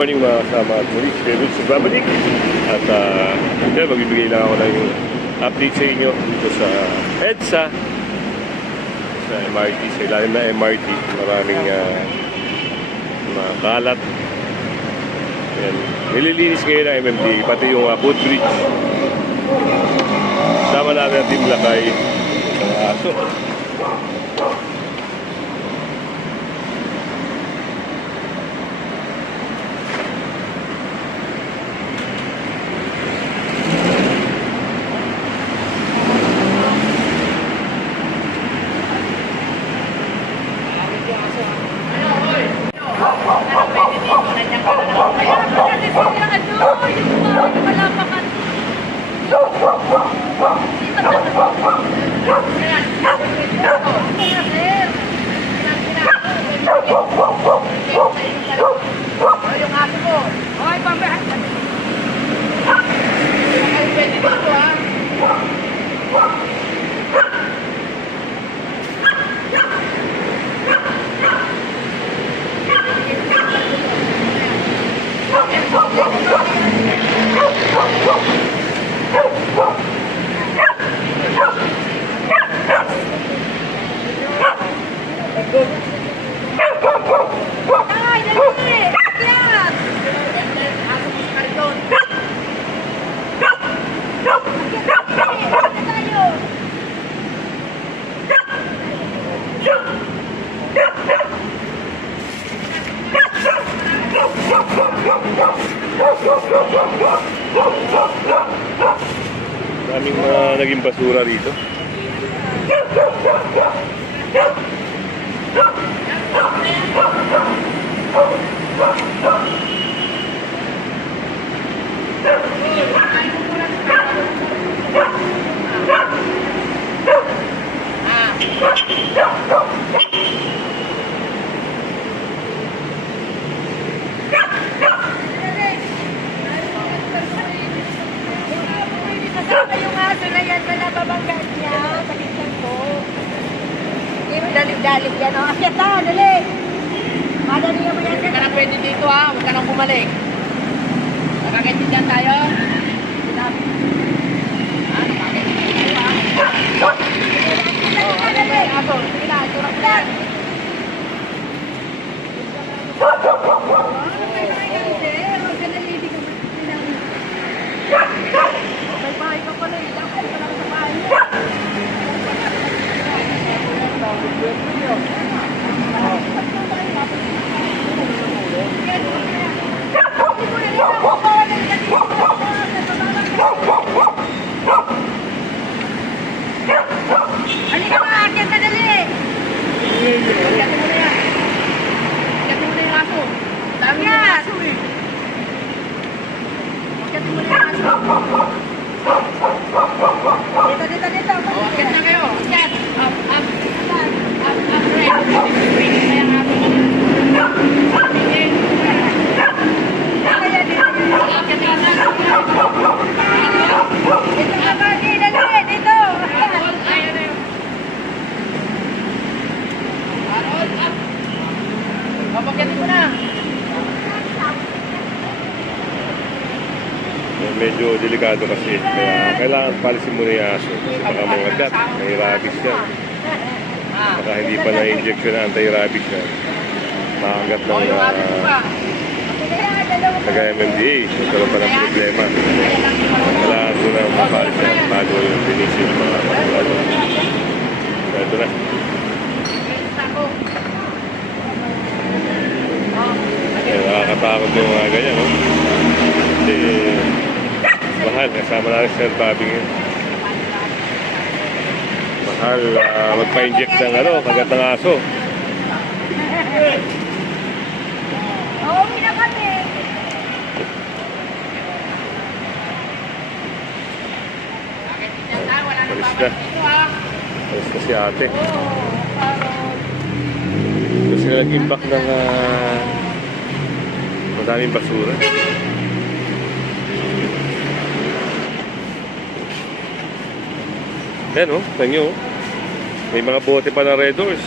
Morning mga kasama at muli, scheduled sa babalik. At magbibigay lang ako ng update sa inyo dito sa EDSA, sa MRT, sa ilalim na MRT. Maraming mga kalat. Ayan. Nililinis ngayon ng MMDA, pati yung footbridge. Sama natin ang Team Lakay sa aso. Daming mga naging basura rito. Yung aso na yan na nababanggaan niya, pakinggan ko. Dalig-dalig yan, o. Akyat na, dali. Madali yan mo yan. Huwag ka na pwede dito ha, huwag ka nang bumalik. Nakakaintindihan tayo? Aso, sige na, turang yan. May bahay ka pala, dapat ka lang sa bahay mo. Halika mga akyat na dali! Iyatin mo na yan. Iyatin mo na yung aso. Dami yung aso eh. Iyatin mo na yung aso. Dito. O, akyat na kayo. Akyat. Up. Right. Kaya nga ako. Tingin. Akyat ka na. Dito ka bagay, dali, dito! Ayaw na yun. Hold up. Papakyatin mo na. Medyo delikado kasi, kaya kailangan palisin mo na yung aso. Kasi baka mga gat, may rabies yan. Baka hindi pa na-injection na anti-rabies yan. Makagat ng taga-MMDA. Magkaroon pa ng problema. Kailangan ko na mapalis yan bago yung finish yung mga pagkakalo. Ito na. Nakakatakot yung mga ganyan, no? Kasi mahal, kasama na rin Sir Bobby ngayon. Mahal, magpa-inject ng kagat ng aso. Oo, pinakati. Palis na. Palis na si ate. Kasi nag-impact ng madaming basura. Yan o, tanyo. May mga bote pa na Red Doors.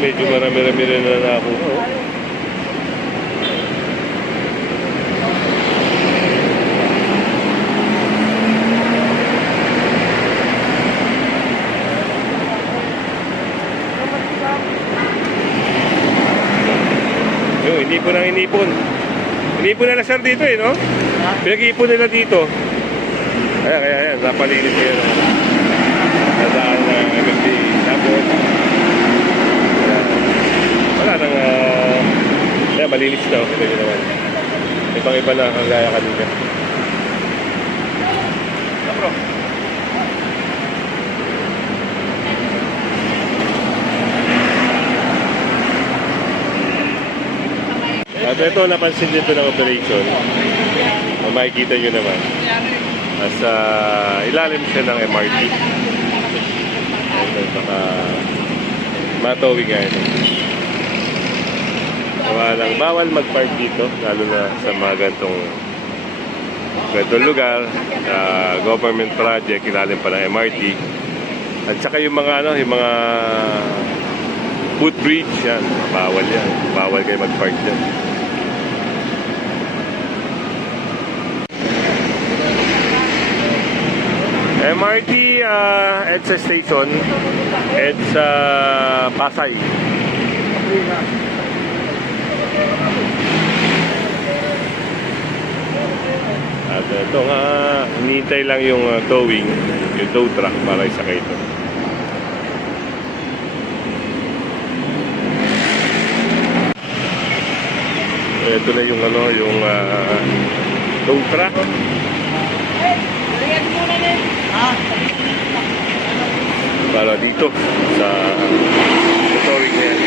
medyo marami-rami rin na nakuha. Oh. Yung inipon ang inipon. Inipon nila sir dito eh, no? Pinag-iipon nila dito. Kaya, napalinis yun. Nadaan na gabi. Tapos, wala nang, kaya malinis na. Okay na naman. Ibang-iba na kagaya kanina. Bro. At ito, napansin dito ng operation. Makikita nyo naman. Nasa ilalim siya ng MRT. Ito, baka matawid nga ito. Bawal mag-park dito, lalo na sa mga gantong lugar. Government project, ilalim pa ng MRT. At saka yung mga footbridge, yan. Bawal yan. Bawal kayo mag-park dyan. MRT EDSA Station, EDSA Pasay. At ito nga, hinihintay lang yung towing, yung tow truck para isakay ito. Ito na yung tow truck. Para dito sa towing na yan.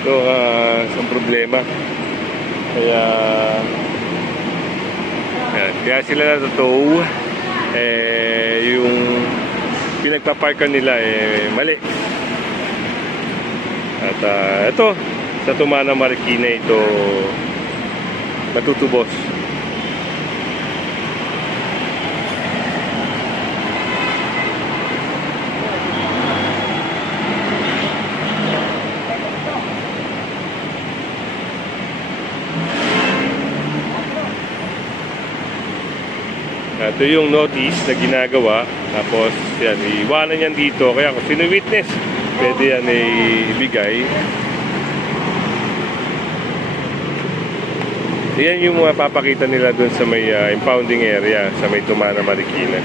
So, isang problema. Kaya sila natutow. Yung pinagpaparkan nila mali. At ito, sa Tumana Marikina ito matutubos. Ito yung notice na ginagawa. Tapos yan, iwanan yan dito. Kaya kung sino witness, pwede yan ibigay. Yan yung mga papakita nila dun sa may impounding area, sa may Tumana Marikina.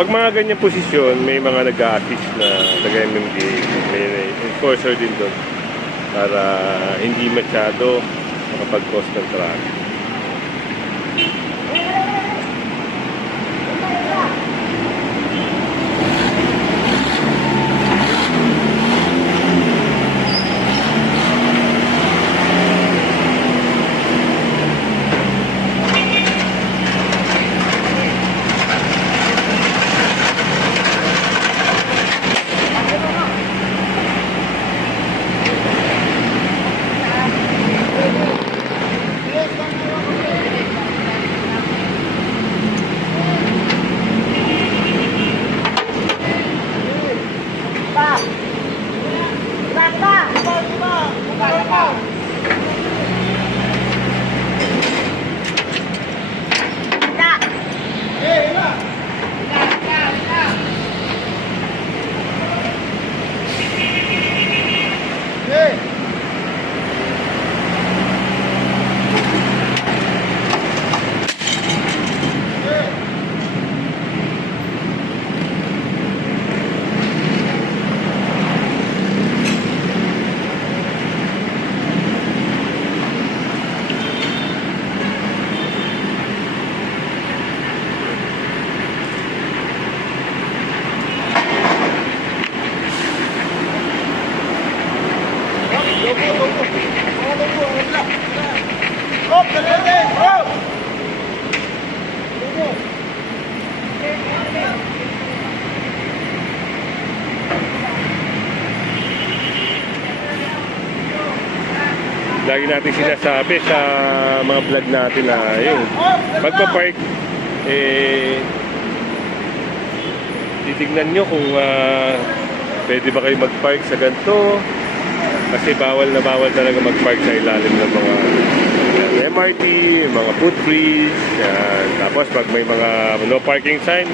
Pag mga ganyan posisyon, may mga nag-a-assist na taga-MMDA, may enforcer din doon para hindi masyado makapag-cause ng traffic. lagi natin sinasabi sa mga vlog natin na yun, pagpa-park, titignan nyo kung pwede ba kayo mag-park sa ganito. Kasi bawal na bawal talaga mag-park sa ilalim ng mga MRT, mga footbridge. Tapos pag may mga no parking sign,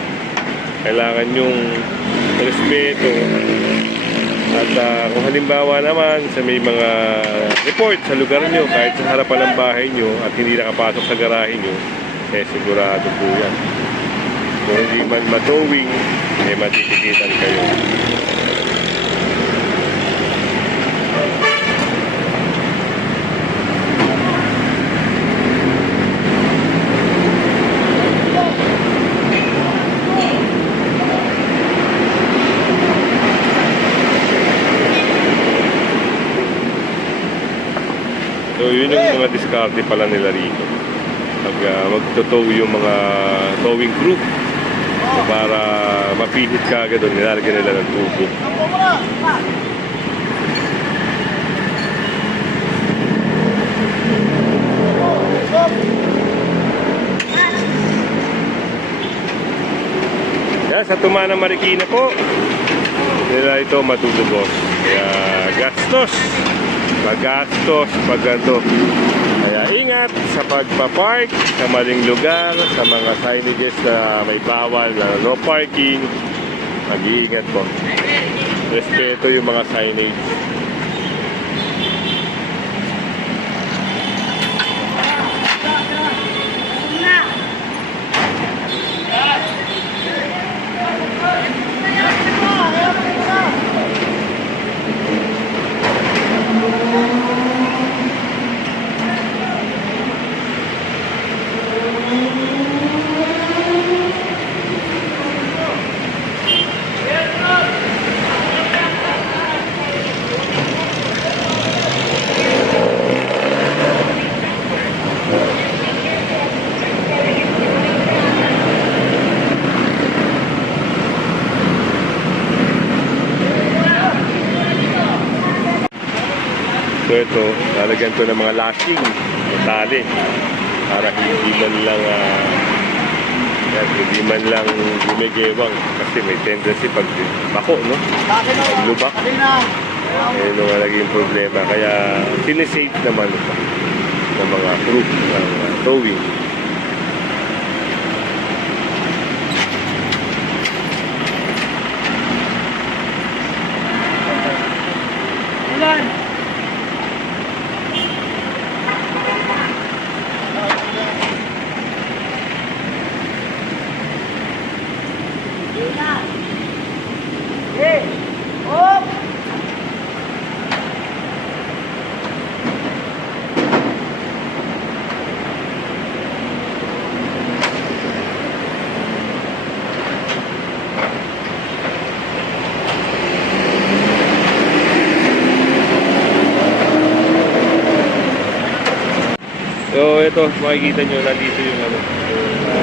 kailangan yung respeto. At kung halimbawa naman sa may mga report sa lugar nyo, kahit sa harapan ng bahay nyo at hindi nakapasok sa garahe nyo, sigurado po yan. Kung hindi man matowing, matitikitan kayo. So yun yung mga diskarte pala nila rito. Pag magtotow yung mga towing crew, so para mapihit ka agad doon, nilalagyan nila ng tubo. Yan, sa Tumana Marikina po, nila ito matutubos. Kaya gastos. Magastos pag ganito. Kaya ingat sa pagpapark sa maling lugar, sa mga signages na may bawal na no parking. Mag-iingat po. Respeto yung mga signage. So ito, lalagyan to ng mga lashing, tali, para hindi man lang gumigewang kasi may tendency pag bako, no? Pag lubak, nung naging problema. Kaya sinisafe naman ito ng mga crew ng towing. So ito, makikita nyo nandito yung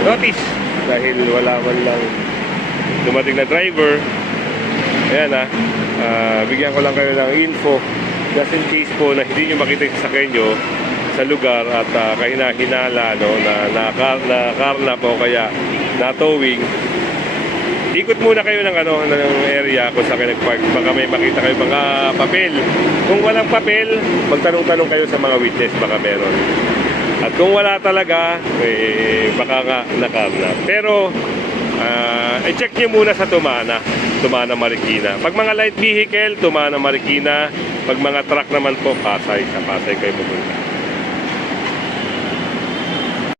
notice dahil wala man lang dumating na driver. Ayan bigyan ko lang kayo ng info just in case po na hindi nyo makita yung sasakyan nyo sa lugar at kahina-hinala na nakarnap o kaya na-towing. Ikot muna kayo ng area kung saan kayo nag-park. Baka may makita kayo mga papel. Kung walang papel, magtanong-tanong kayo sa mga witness, baka meron. At kung wala talaga, baka nga nakarnap. Pero, i-check nyo muna sa Tumana Marikina. Pag mga light vehicle, Tumana Marikina. Pag mga truck naman po, Pasay. Sa Pasay kayo pupunta.